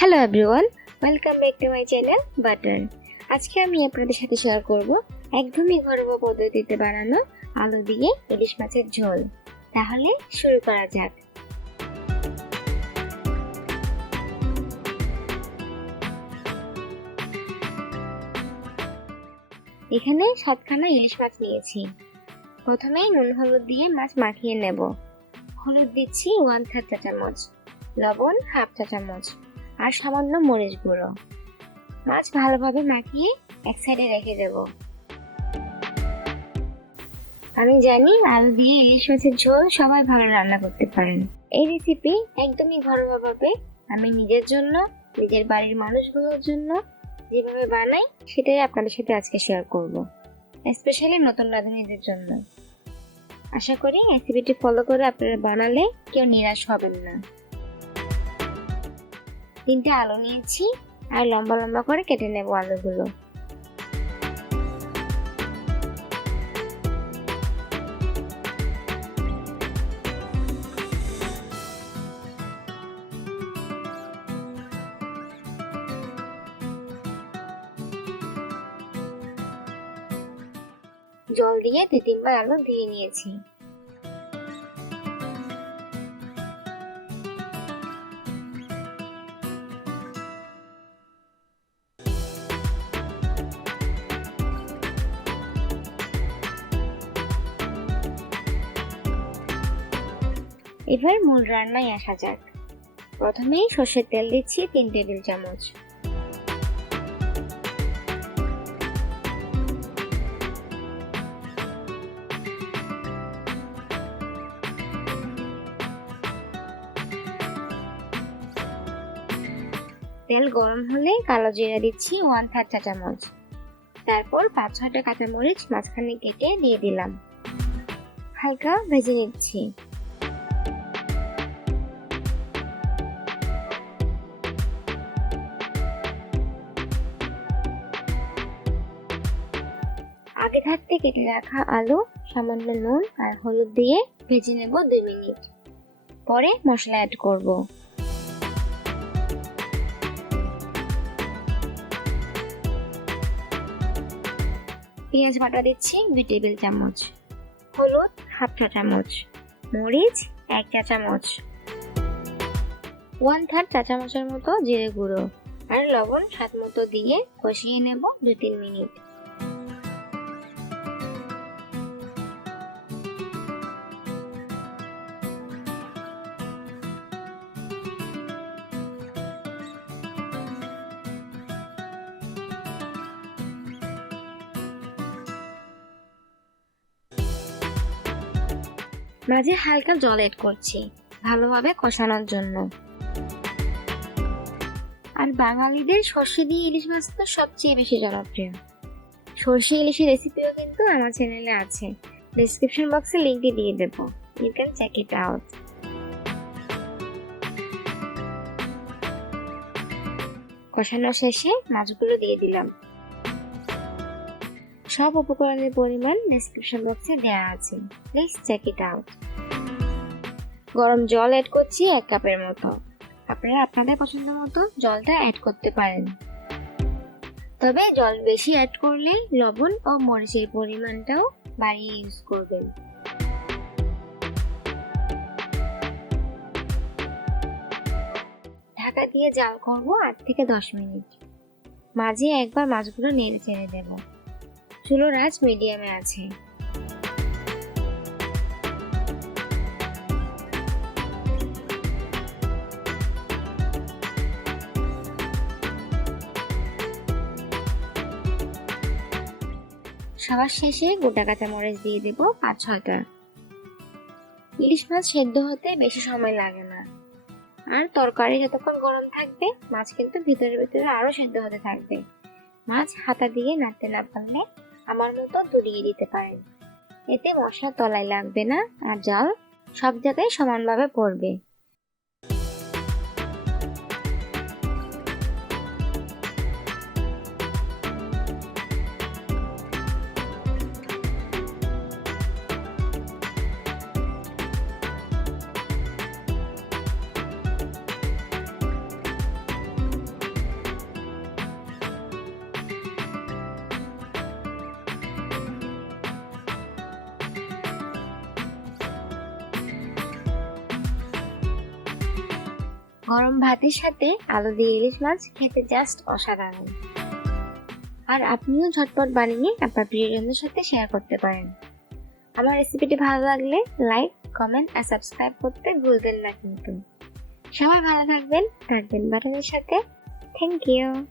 Hello everyone, welcome back to my channel butter. আজকে আমি আপনাদের সাথে শেয়ার করব একদমই ঘরোয়া পদ্ধতিতে বানানো আলু দিয়ে ইলিশ মাছের ঝোল। তাহলে শুরু করা যাক। এখানে 7খানা ইলিশ মাছ নিয়েছি। প্রথমে নুন হলুদ দিয়ে মাছ মাখিয়ে নেব। হলুদ দিচ্ছি 1/3 চা চামচ, লবণ 1/2 চা চামচ আর সামান্য মরিচ গুঁড়ো। মাছ ভালোভাবে মাখিয়ে এক সাইডে রেখে দেব। আমি জানি আলু দিয়ে ইলিশ মাছের ঝোল সবাই ভালো রান্না করতে পারেন। এই রেসিপি একদমই ঘরোয়া ভাবে আমি নিজের জন্য, নিজের বাড়ির মানুষগুলোর জন্য যেভাবে বানাই সেটাই আপনাদের সাথে আজকে শেয়ার করব, স্পেশালি নতুন রাঁধুনিদের জন্য। আশা করি রেসিপিটি ফলো করে আপনারা বানালে কেউ নিরাশ হবেন না। 3টে আলু নিয়েছি আর লম্বা লম্বা করে কেটে নেব আলুগুলো। জল দিয়ে 2-3 বার আলু ধুয়ে নিয়েছি। এবার মূল রান্নায় আসা যাক। প্রথমেই সর্ষের তেল দিচ্ছি 3 টেবিল চামচ। তেল গরম হলে কালো জিরা দিচ্ছি 1/3 চা চামচ। তারপর 5-6টা কাঁচামরিচ মাঝখানে কেটে দিয়ে দিলাম। হালকা ভেজে নিচ্ছি। আগে থাকতে কেটে রাখা আলু, সামান্য নুন আর হলুদ দিয়ে ভেজে নেব 2 মিনিট। পরে মশলা অ্যাড করব। পেঁয়াজ বাটা দিচ্ছি 2 টেবিল চামচ, হলুদ 1/2 চা চামচ, মরিচ 1 চা চামচ, 1/3 চা চামচের মতো জিরে গুঁড়ো আর লবণ স্বাদ মতো দিয়ে কষিয়ে নেব 2-3 মিনিট। মাঝে হালকা জল অ্যাড করছি ভালোভাবে কষানোর জন্য। আর বাঙালিদের সর্ষে দিয়ে ইলিশ মাছ তো সবচেয়ে বেশি জনপ্রিয়। সর্ষে ইলিশের রেসিপিও কিন্তু আমার চ্যানেলে আছে, ডেসক্রিপশন বক্সে লিংকটি দিয়ে দেবো, you can check it out. কষানো শেষে মাছগুলো দিয়ে দিলাম। সব উপকরণের পরিমাণ ডেসক্রিপশন বক্সে দেওয়া আছে, প্লিজ চেক ইট আউট। গরম জল অ্যাড করছি 1 কাপের মতো। আপনারা আপনাদের পছন্দ মতো জলটা অ্যাড করতে পারেন, তবে জল বেশি অ্যাড করলে লবণ ও মরিচের পরিমাণটাও বাড়িয়ে ইউজ করবেন। ঢাকা দিয়ে জাল করব 8 থেকে 10 মিনিট। মাঝে একবার মাছগুলো নেড়ে চেড়ে দেব। চুলোর আঁচ মিডিয়ামে আছে। সবার শেষে গোটা কাঁচামরিচ দিয়ে দেব 5-6টা। ইলিশ মাছ সেদ্ধ হতে বেশি সময় লাগে না, আর তরকারি যতক্ষণ গরম থাকবে মাছ কিন্তু ভিতরে ভিতরে আরো সেদ্ধ হতে থাকবে। মাছ হাতা দিয়ে নাড়তে না পারলে আমার মতো দুলিয়ে দিতে পারেন, এতে মশলা তলায় লাগবে না আর জাল সব জায়গায় সমানভাবে পড়বে। গরম ভাতের সাথে আলু দিয়ে ইলিশ মাছ খেতে জাস্ট অসাধারণ। আর আপনিও ঝটপট বানিয়ে আপনার প্রিয়জনদের সাথে শেয়ার করতে পারেন। আমার রেসিপিটি ভালো লাগলে লাইক, কমেন্ট আর সাবস্ক্রাইব করতে ভুলবেন না কিন্তু। সবাই ভালো থাকবেন বাটারের সাথে। Thank you.